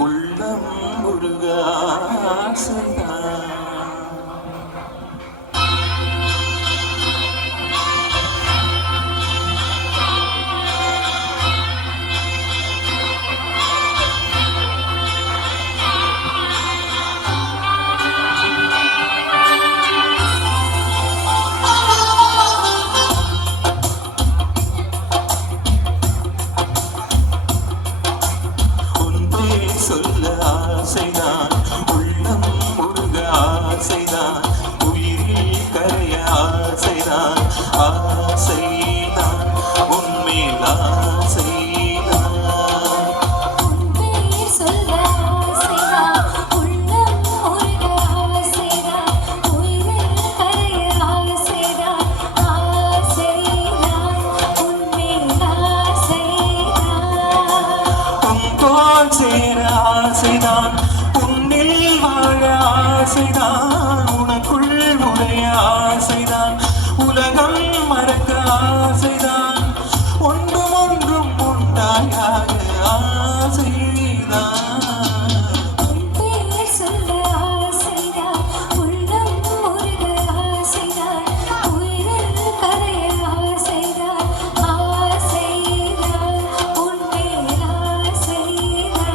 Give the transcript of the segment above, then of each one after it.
உள்ளம் முருக ஆசைதான் சொல்ல ஆசைதான் உள்ளம் முருக ஆசைதான் உயிரில் கரைய ஆசைதான் ஆசைதான் உன்மேல் ஆசைதான் சொல்ல ஆசைதான் உள்ளம் முருக ஆசைதான் உயிரில் கரைய ஆசைதான் ஆசைதான் உன்மேல் ஆசைதான் உன் சேர ஆசைதான் உன்னில் வாழ ஆசைதான் உனக்குள் உடைய ஆசைதான் உலகம் மறக்க ஆசைதான் ஒன்றும் ஒன்றும் உண்டாயாக ஆசைதான் சொல்ல ஆசைதான் உள்ளம் முருக ஆசைதான் உயிரில் கரைய ஆசைதான் ஆசைதான் உன்மேல் ஆசைதான்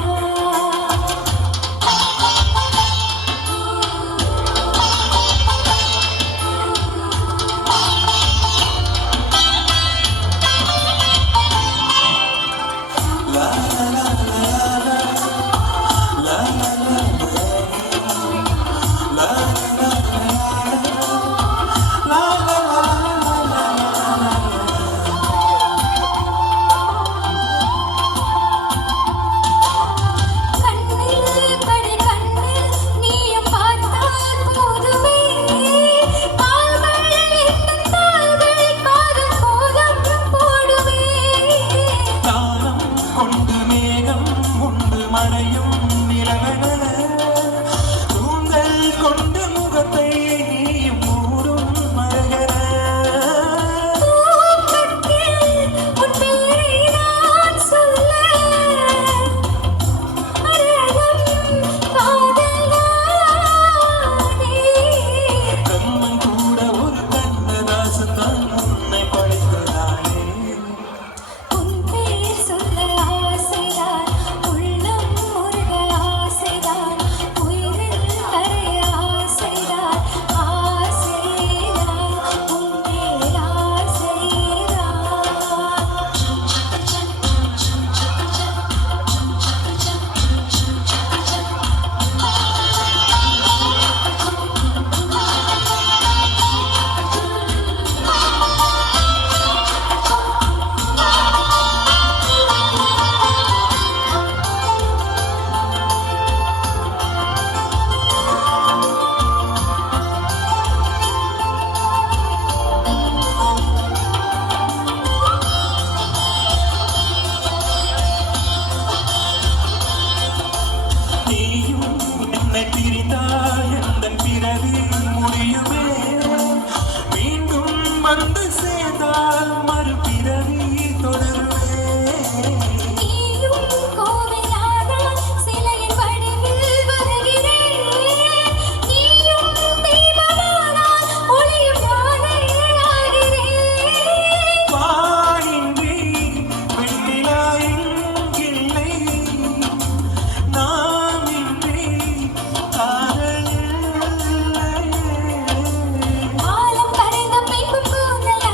மறையும் நிலவென தூங்கல் கொண்டு முகத்தை நீயும் மூடும் மரகர கம்மன் கூட ஒரு கண்ணதாசன் தான் உன்னை படைத்ததானே பிரிந்தாய் எந்தன் பிறவி முடியுமே மீண்டும் வந்து சேர்ந்தால் மறுபிறவி தொடருமே ஆலம் கரைந்த பின்பும் கூந்தல்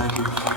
தேங்க்யூ